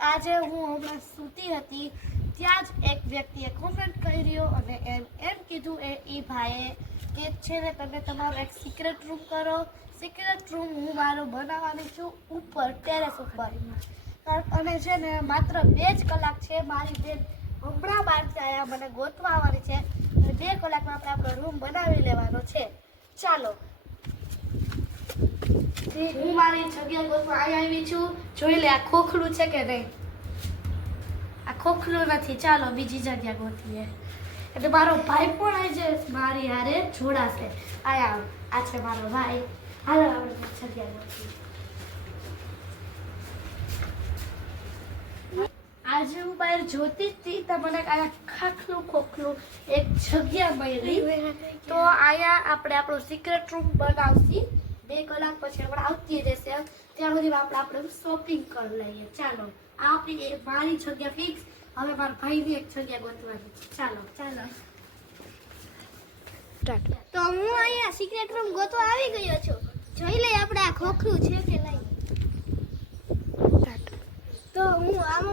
આજે હું હમણાં સૂતી હતી ત્યાં જ એક વ્યક્તિએ કોમેન્ટ કર્યો અને એમ કીધું એ ભાઈએ કે છે ને તમે તમારો એક સિક્રેટ રૂમ કરો. સિક્રેટ રૂમ હું મારો બનાવવાની છું ઉપર ટેરેસ ઉપર. અને છે ને માત્ર 2 જ કલાક છે. મારી બેન હમણાં બહારથી આવ્યા, મને ગોતવા આવવાની છે અને 2 કલાકમાં આપણે આપણો રૂમ બનાવી લેવાનો છે. ચાલો હું મારી જગ્યા ગોતવા આવી છું. જોઈ લે આ ખોખલું છે કે નહીં. આ ખોખલું નથી. ચાલો બીજી જગ્યા ગોતીએ. એટલે મારો ભાઈ પણ આજે મારી હારે જોડાશે. આ છે મારો ભાઈ. હાલો આપણે જગ્યા ગોતીએ. આજે હું બહાર જોતી હતી તો મને ખાખલું ખોખલું એક જગ્યા મળી. તો આયા આપણે આપણો સિક્રેટ રૂમ બનાવશી. 2 કલાક પછી આપણે આવતી રહેશે. ત્યાં સુધી આપણે શોપિંગ કરી લઈએ. ચાલો આ આપણી મારી જગ્યા ફિક્સ. હવે મારા ભાઈની એક જગ્યા ગોતવાની છે. ચાલો તો હું અહીંયા સિક્રેટ રૂમ ગોતવા આવી ગયો છું. જોઈ લઈએ આપણે આ ખોખલું છે કે નહીં. તો હું આમ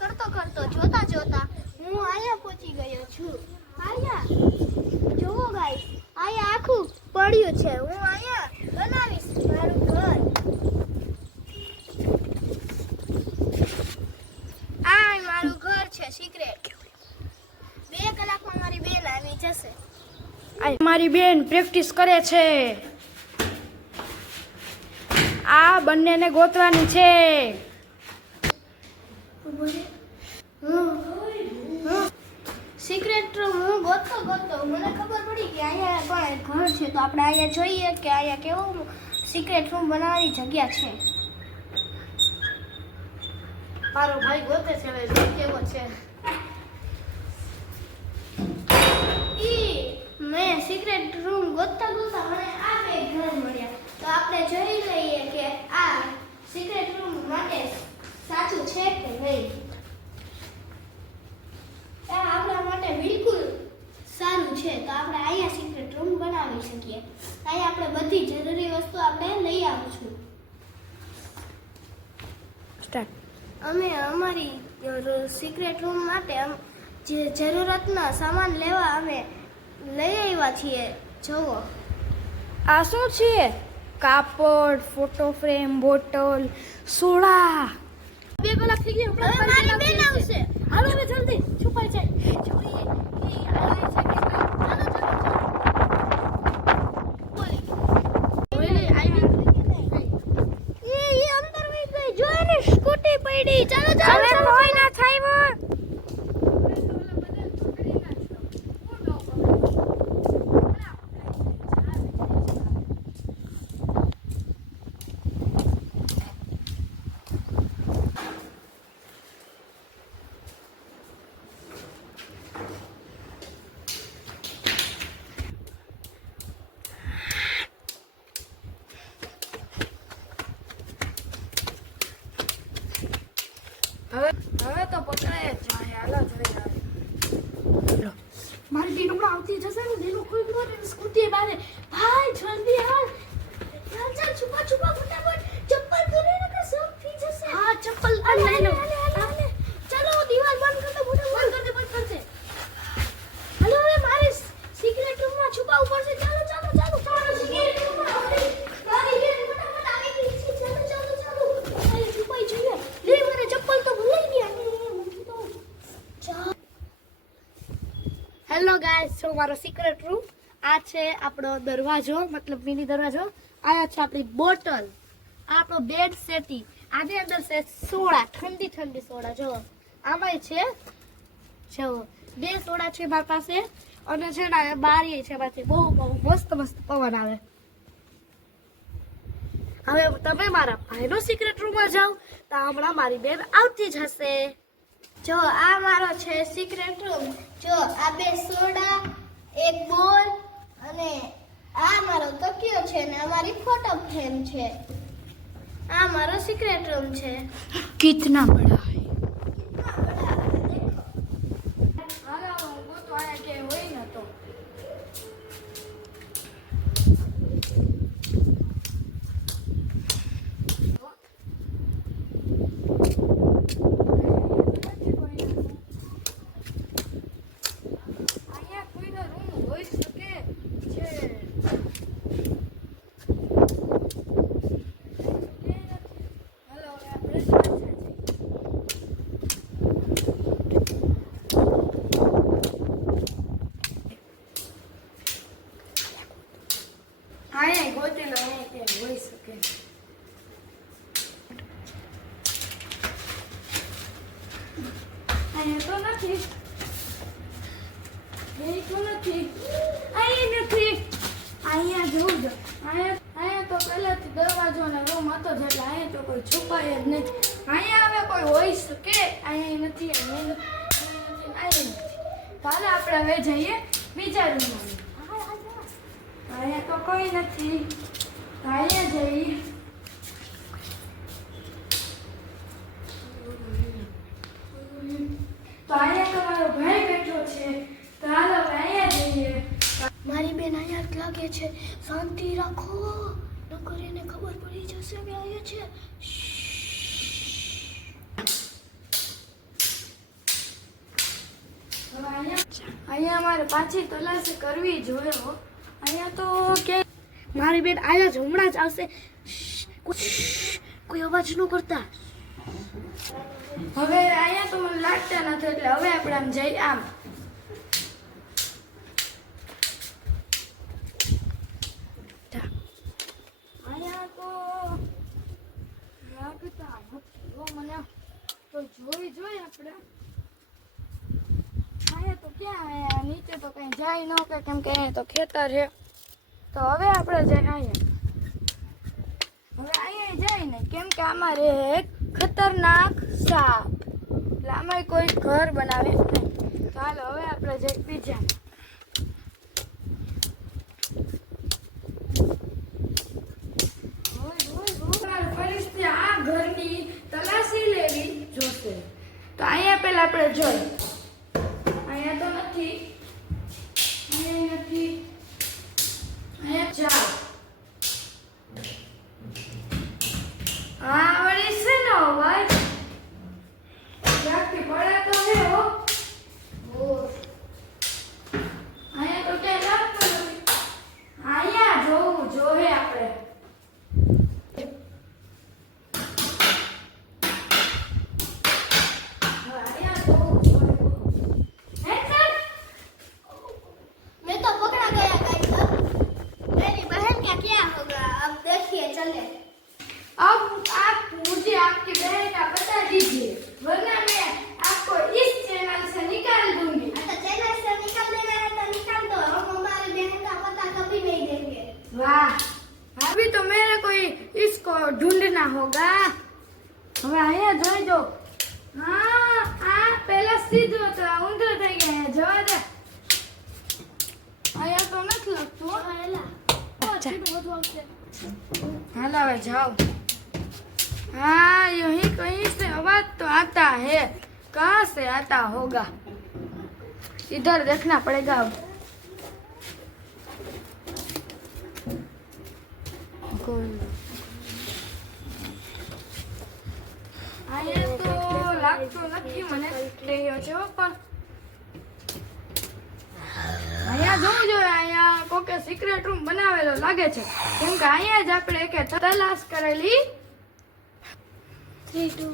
કરતો જોતા હું અહીંયા પહોંચી ગયો છું. અહીંયા જુઓ ગાઈસ, અહીંયા આખું પડ્યું છે. હું અહીંયા બનાવીશ મારું ઘર. આ મારું ઘર છે સિક્રેટ. 2 કલાકમાં મારી બેન આવી જશે. મારી બેન પ્રેક્ટિસ કરે છે. આ બંનેને ગોતવાની છે. સિક્રેટ રૂમ હું ગોતતો મને ખબર પડી કે અહીંયા પણ ઘર છે. તો આપણે અહીંયા જોઈએ કે અહીંયા કેવું સિક્રેટ રૂમ બનાવવાની જગ્યા છે. મારો ભાઈ ગોતે છે. હવે કેવો છે મેં સિક્રેટ રૂમ ગોતતા મને આ 2 ઘર મળ્યા. તો આપણે જોઈ લઈએ કે આ સિક્રેટ રૂમ માટે સાચું છે કે નહીં. આ આપણા માટે બિલકુલ સારું છે. તો આપણે અહીંયા સિક્રેટ રૂમ બનાવી શકીએ. અહીંયા આપણે બધી જરૂરી વસ્તુ આપણે લઈ આવીશું. અમે અમારી સિક્રેટ રૂમ માટે જે જરૂરતના સામાન લેવા અમે લઈ આવ્યા છીએ. જુઓ આ શું છે? કાપડ, ફોટો ફ્રેમ, બોટલ, સોડા. 2 કલાક થઈ ગઈ. હવે મારી બેન આવશે. હાલો હવે જલ્દી છુપાઈ જાય. અંદર વહી ગઈ. જો એને સ્કૂટી પડી. ચાલો કોઈ ના થાય. હવે તો પકડાય જ જાય. હાલો જોઈએ. મારી બેન હમણાં આવતી જશે ને. બેનો કોઈ સ્કૂટી બારે. ભાઈ જલ્દી હાલ. ચાલ છુપા ફટાફટ. ચપ્પલ પહેરી ને કે સબ થઈ જશે. હા ચપ્પલ લઈ લો. ચાલો દીવાલ બંધ કર દો. બંધ કર દે. હાલો હવે મારે સિક્રેટ રૂમમાં છુપાવું પડશે. ચાલો સિક્રેટ રૂમમાં મારી બેન ફટાફટ આવી ગઈ છે. ચાલો અહીં છુપાઈ જઈએ. લે મને ચપ્પલ તો ભૂલાઈ ગયા. હેલો ગાઈસ, જો મારો સિક્રેટ રૂમ આ છે. આપણો દરવાજો મતલબ મિની દરવાજો. આયા છે આપણી બોટલ. આ આપણો બેડ સેટી. આની અંદર છે સોડા, ઠંડી સોડા. જો આમાંય છે. જો 2 સોડા છે મારી પાસે. અને છે ને બારી છે એમાંથી બહુ મસ્ત પવન આવે. હવે તમે મારા ભાઈનો સિક્રેટ રૂમમાં જાઓ તો હમણાં મારી બેન આવતી જ હશે. જો આ મારો છે સિક્રેટ રૂમ. જો આ 2 સોડા, 1 બોલ અને આ મારો તકિયો છે ને અમારી ફોટો ફ્રેમ છે. આ મારો સિક્રેટ રૂમ છે. કિતના બડા હૈ. હાલો તો આયા કે હોય ને તો અહીંયા તો નથી. એ તો નથી. અહીં નથી. અહીંયા જોઉં જો. અહીંયા તો પહેલાથી દરવાજો અને રૂમ હતો જ એટલે અહીંયા તો કોઈ છુપાય જ નહીં. અહીંયા હવે કોઈ હોઈ શકે. અહીંયા નથી. અહીંયા નથી. ચાલો આપણે હવે જઈએ બીજા રૂમમાં. અહીંયા તો કોઈ નથી. અહીંયા જઈએ. તો અહીંયા તો મારો ભાઈ બેઠો છે. તો હાલો હવે અહીંયા જઈએ. મારી બેન અહીંયા જ લાગે છે. શાંતિ રાખો, નકર એને ખબર પડી જશે કે અહીંયા છે. હવે અહીંયા મારે પાછી તલાશી કરવી જોઈએ હો. અહીંયા તો કે મારી બેન આયા જ હમણાં જ આવશે. કોઈ અવાજ ન કરતા. હવે અહીંયા તો મને લાગતા નથી એટલે હવે આપણે આમ જઈ આમ. અહીંયા તો લાગતા નથી હો મને. તો જોઈ આપણે. અહીંયા તો ક્યાં અહીંયા નીચે તો કઈ જાય ન કે કેમ કે અહીંયા તો ખેતર છે. તો હવે આપણે જઈ અહીંયા. હવે અહીંયા જાય ને કેમ કે આમાં રહે એક ખતરનાક સાપ. એટલે આમાં કોઈ ઘર બનાવે નહીં. તો હાલો હવે આપણે જઈ બીજા. પરિસ્થિતિ આ ઘરની તલાશી લેવી જોશે. તો અહીંયા પેલા આપણે જોઈ. અહીંયા તો નથી. અહીંયા નથી. અહીંયા ચાલ. આ વળી છે ને અવાજ. જાગતી પડે તો હે હો. અહીંયા તો ક્યાંય લાગતું નથી. અહીંયા જોવું જોઈએ આપણે. मैं तो पकड़ा गया गाइस. मेरी बहन का क्या होगा अब देखिए चले. अब आप मुझे आपकी बहन का बता दीजिए वरना मैं आपको इस चैनल से निकाल दूंगी. अच्छा चैनल से निकाल देना है तो निकाल दो. हम हमारी बहन का पता कभी नहीं देंगे. वाह अभी तो मेरे को इसको ढूंढना होगा. હવે અહીંયા જોઈ જો. હા આ પહેલા સીધો તો આ ઊંધો થઈ ગયા. જવા દે. અહીંયા તો નથી લાગતું હો. હાલો હવે જાઓ. हाँ यही कहीं से आवाज तो आता है. कहाँ से आता होगा? इधर देखना पड़ेगा अब. અહીંયા તો લાગતું નથી મને રહ્યો છે પણ અહીંયા જોવું જોઈએ. અહીંયા કોકે સિક્રેટ રૂમ બનાવેલો લાગે છે કેમ કે અહીંયા જ આપણે એક તલાશ કરેલી. 3 2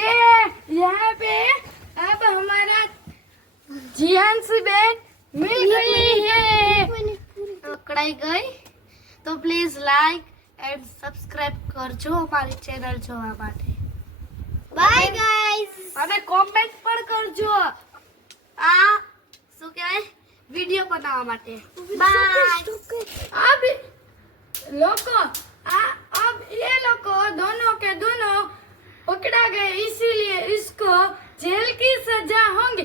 ये यहाँ पे अब हमारा जियांशी बेन मिल गई है. પકડાઈ ગઈ તો પ્લીઝ લાઈક એન્ડ સબસ્ક્રાઇબ કરજો અમારી ચેનલ જોવા માટે. Bye guys. અને કોમેન્ટ પણ કરજો આ શું કહેવાય વિડિયો બનાવવા માટે. बाय. अब लोगों अब ये लोग दोनों के दोनों पकड़ा गए इसीलिए इसको जेल की सजा होंगे.